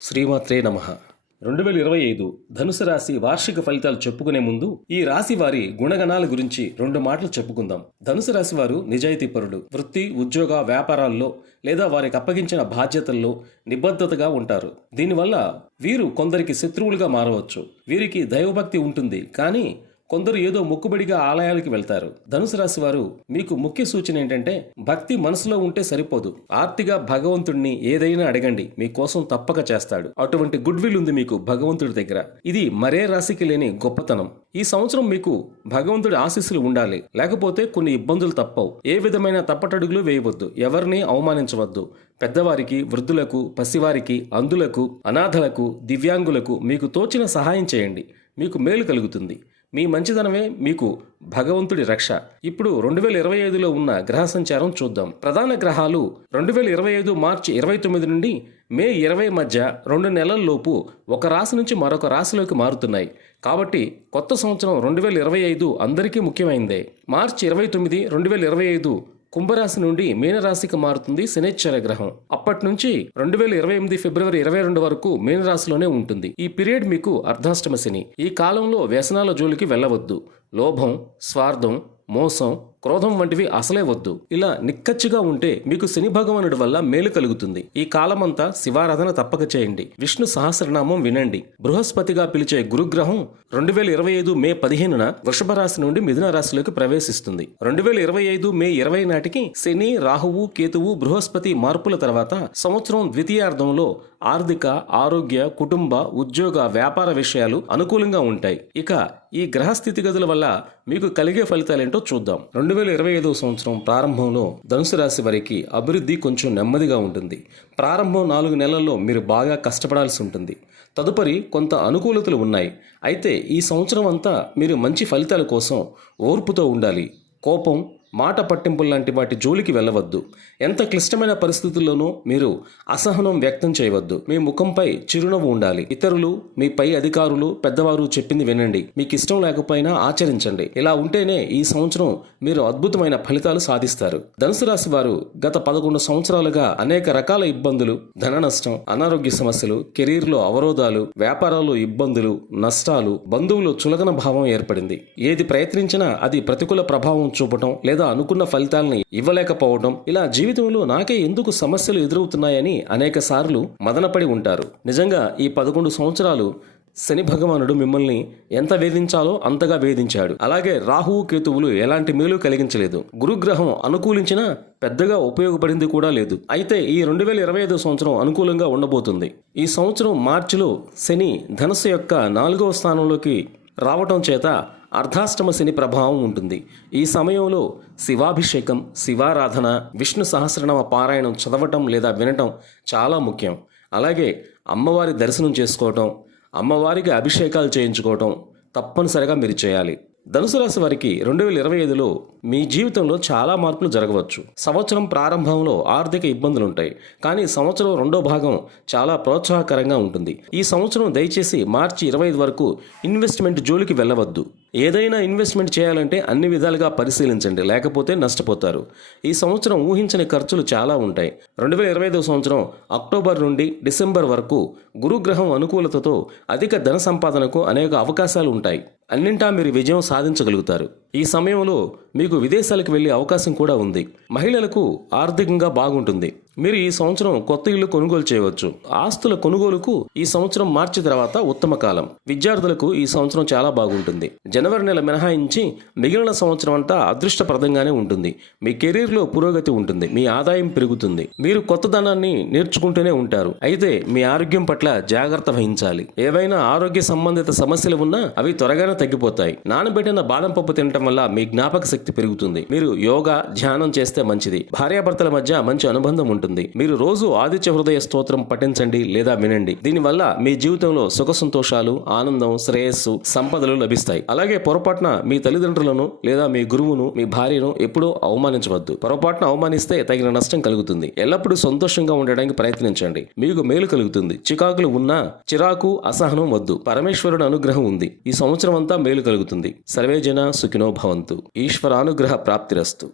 శ్రీమాత్రే నమ. రెండు వేల ఇరవై ఐదు ధనుసు రాశి వార్షిక ఫలితాలు చెప్పుకునే ముందు ఈ రాశి వారి గుణగణాల గురించి రెండు మాటలు చెప్పుకుందాం. ధనుసు రాశి వారు నిజాయితీపరుడు వృత్తి ఉద్యోగ వ్యాపారాల్లో లేదా వారికి అప్పగించిన బాధ్యతల్లో నిబద్ధతగా ఉంటారు. దీనివల్ల వీరు కొందరికి శత్రువులుగా మారవచ్చు. వీరికి దైవభక్తి ఉంటుంది. కానీ కొందరు ఏదో మొక్కుబడిగా ఆలయాలకు వెళ్తారు. ధనుసు రాశి వారు మీకు ముఖ్య సూచన ఏంటంటే భక్తి మనసులో ఉంటే సరిపోదు. ఆర్తిగా భగవంతుడిని ఏదైనా అడగండి. మీకోసం తప్పక చేస్తాడు. అటువంటి గుడ్ విల్ ఉంది మీకు భగవంతుడి దగ్గర. ఇది మరే రాశికి లేని గొప్పతనం. ఈ సంవత్సరం మీకు భగవంతుడి ఆశీస్సులు ఉండాలి. లేకపోతే కొన్ని ఇబ్బందులు తప్పవు. ఏ విధమైన తప్పటడుగులు వేయవద్దు. ఎవరిని అవమానించవద్దు. పెద్దవారికి వృద్ధులకు పసివారికి అందులకు అనాథలకు దివ్యాంగులకు మీకు తోచిన సహాయం చేయండి. మీకు మేలు కలుగుతుంది. మీ మంచిదనమే మీకు భగవంతుడి రక్ష. ఇప్పుడు రెండు వేల ఇరవై ఐదులో ఉన్న గ్రహ సంచారం చూద్దాం. ప్రధాన గ్రహాలు రెండు వేల ఇరవై ఐదు మార్చి ఇరవై తొమ్మిది నుండి మే ఇరవై మధ్య రెండు నెలల్లోపు ఒక రాశి నుంచి మరొక రాశిలోకి మారుతున్నాయి. కాబట్టి కొత్త సంవత్సరం రెండు వేల ఇరవై ఐదు అందరికీ ముఖ్యమైందే. మార్చి ఇరవై తొమ్మిది రెండు వేల ఇరవై ఐదు కుంభరాశి నుండి మీనరాశికి మారుతుంది శనిశ్చర గ్రహం. అప్పటి నుంచి రెండు వేల ఇరవై ఎనిమిది ఫిబ్రవరి ఇరవై రెండు వరకు మీనరాశిలోనే ఉంటుంది. ఈ పీరియడ్ మీకు అర్ధాష్టమ శని. ఈ కాలంలో వ్యసనాల జోలికి వెళ్ళవద్దు. లోభం స్వార్థం మోసం క్రోధం వంటివి అసలే వద్దు. ఇలా నిక్కచ్చిగా ఉంటే మీకు శని భగవానుడి వల్ల మేలు కలుగుతుంది. ఈ కాలమంతా శివారాధన తప్పక చేయండి. విష్ణు సహస్రనామం వినండి. బృహస్పతిగా పిలిచే గురుగ్రహం రెండు వేల ఇరవై ఐదు మే పదిహేనున వృషభ రాశి నుండి మిథున రాశిలోకి ప్రవేశిస్తుంది. రెండు వేల ఇరవై ఐదు మే ఇరవై నాటికి శని రాహువు కేతువు బృహస్పతి మార్పుల తర్వాత సంవత్సరం ద్వితీయార్థంలో ఆర్థిక ఆరోగ్య కుటుంబ ఉద్యోగ వ్యాపార విషయాలు అనుకూలంగా ఉంటాయి. ఇక ఈ గ్రహ స్థితిగతుల వల్ల మీకు కలిగే ఫలితాలేంటో చూద్దాం. రెండు వేల ఇరవై ఐదవ సంవత్సరం ప్రారంభంలో ధనుసు రాశి వారికి అభివృద్ధి కొంచెం నెమ్మదిగా ఉంటుంది. ప్రారంభం నాలుగు నెలల్లో మీరు బాగా కష్టపడాల్సి ఉంటుంది. తదుపరి కొంత అనుకూలతలు ఉన్నాయి. అయితే ఈ సంవత్సరం అంతా మీరు మంచి ఫలితాల కోసం ఓర్పుతో ఉండాలి. కోపం మాట పట్టింపులు లాంటి వాటి జోలికి వెళ్ళవద్దు. ఎంత క్లిష్టమైన పరిస్థితుల్లోనూ మీరు అసహనం వ్యక్తం చేయవద్దు. మీ ముఖంపై చిరునవ్వు ఉండాలి. ఇతరులు మీ పై అధికారులు పెద్దవారు చెప్పింది వినండి. మీకు ఇష్టం లేకపోయినా ఆచరించండి. ఇలా ఉంటేనే ఈ సంవత్సరం మీరు అద్భుతమైన ఫలితాలు సాధిస్తారు. ధనుసు రాశి వారు గత పదకొండు సంవత్సరాలుగా అనేక రకాల ఇబ్బందులు ధన నష్టం అనారోగ్య సమస్యలు కెరీర్లో అవరోధాలు వ్యాపారాల్లో ఇబ్బందులు నష్టాలు బంధువులు చులకన భావం ఏర్పడింది. ఏది ప్రయత్నించినా అది ప్రతికూల ప్రభావం చూపటం లేదా అనుకున్న ఫలితాలని ఇవ్వలేకపోవడం ఇలా జీవితంలో నాకే ఎందుకు సమస్యలు ఎదురవుతున్నాయని అనేక సార్లు మదనపడి ఉంటారు. నిజంగా ఈ పదకొండు సంవత్సరాలు శని భగవానుడు మిమ్మల్ని ఎంత వేధించాలో అంతగా వేధించాడు. అలాగే రాహువు కేతువులు ఎలాంటి మేలు కలిగించలేదు. గురుగ్రహం అనుకూలించినా పెద్దగా ఉపయోగపడింది కూడా లేదు. అయితే ఈ రెండు వేల ఇరవై ఐదో సంవత్సరం అనుకూలంగా ఉండబోతుంది. ఈ సంవత్సరం మార్చిలో శని ధనస్సు యొక్క నాలుగవ స్థానంలోకి రావటం చేత అర్ధాష్టమ శని ప్రభావం ఉంటుంది. ఈ సమయంలో శివాభిషేకం శివారాధన విష్ణు సహస్రనామ పారాయణం చదవటం లేదా వినటం చాలా ముఖ్యం. అలాగే అమ్మవారి దర్శనం చేసుకోవటం అమ్మవారికి అభిషేకాలు చేయించుకోవటం తప్పనిసరిగా మీరు చేయాలి. ధనుసు రాశి వారికి రెండు వేల ఇరవై ఐదులో మీ జీవితంలో చాలా మార్పులు జరగవచ్చు. సంవత్సరం ప్రారంభంలో ఆర్థిక ఇబ్బందులు ఉంటాయి. కానీ సంవత్సరం రెండో భాగం చాలా ప్రోత్సాహకరంగా ఉంటుంది. ఈ సంవత్సరం దయచేసి మార్చి ఇరవై ఐదు వరకు ఇన్వెస్ట్మెంట్ జోలికి వెళ్ళవద్దు. ఏదైనా ఇన్వెస్ట్మెంట్ చేయాలంటే అన్ని విధాలుగా పరిశీలించండి లేకపోతే నష్టపోతారు. ఈ సంవత్సరం ఊహించని ఖర్చులు చాలా ఉంటాయి. రెండు వేల ఇరవై ఐదవ సంవత్సరం అక్టోబర్ నుండి డిసెంబర్ వరకు గురుగ్రహం అనుకూలతతో అధిక ధన సంపాదనకు అనేక అవకాశాలు ఉంటాయి. అన్నింటా మీరు విజయం సాధించగలుగుతారు. ఈ సమయంలో మీకు విదేశాలకు వెళ్ళే అవకాశం కూడా ఉంది. మహిళలకు ఆర్థికంగా బాగుంటుంది. మీరు ఈ సంవత్సరం కొత్త ఇల్లు కొనుగోలు చేయవచ్చు. ఆస్తుల కొనుగోలుకు ఈ సంవత్సరం మార్చి తర్వాత ఉత్తమ కాలం. విద్యార్థులకు ఈ సంవత్సరం చాలా బాగుంటుంది. జనవరి నెల మినహాయించి మిగిలిన సంవత్సరం అంతా అదృష్టప్రదంగానే ఉంటుంది. మీ కెరీర్లో పురోగతి ఉంటుంది. మీ ఆదాయం పెరుగుతుంది. మీరు కొత్త ధనాన్ని నేర్చుకుంటూనే ఉంటారు. అయితే మీ ఆరోగ్యం పట్ల జాగ్రత్త వహించాలి. ఏవైనా ఆరోగ్య సంబంధిత సమస్యలు ఉన్నా అవి త్వరగానే తగ్గిపోతాయి. నానబెట్టిన బాదం పప్పు తినటం వల్ల మీ జ్ఞాపక శక్తి పెరుగుతుంది. మీరు యోగా ధ్యానం చేస్తే మంచిది. భార్యాభర్తల మధ్య మంచి అనుబంధం ఉంటుంది. ఉంటుంది. మీరు రోజు ఆదిత్య హృదయ స్తోత్రం పఠించండి లేదా వినండి. దీనివల్ల మీ జీవితంలో సుఖ సంతోషాలు ఆనందం శ్రేయస్సు సంపదలు లభిస్తాయి. అలాగే పొరపాటున మీ తల్లిదండ్రులను లేదా మీ గురువును మీ భార్యను ఎప్పుడూ అవమానించవద్దు. పొరపాటున అవమానిస్తే తగిన నష్టం కలుగుతుంది. ఎల్లప్పుడూ సంతోషంగా ఉండడానికి ప్రయత్నించండి. మీకు మేలు కలుగుతుంది. చికాకులు ఉన్నా చిరాకు అసహనం వద్దు. పరమేశ్వరుడు అనుగ్రహం ఉంది. ఈ సంవత్సరం అంతా మేలు కలుగుతుంది. సర్వేజన సుఖినో భవంతు. ఈశ్వరానుగ్రహ ప్రాప్తిరస్తు.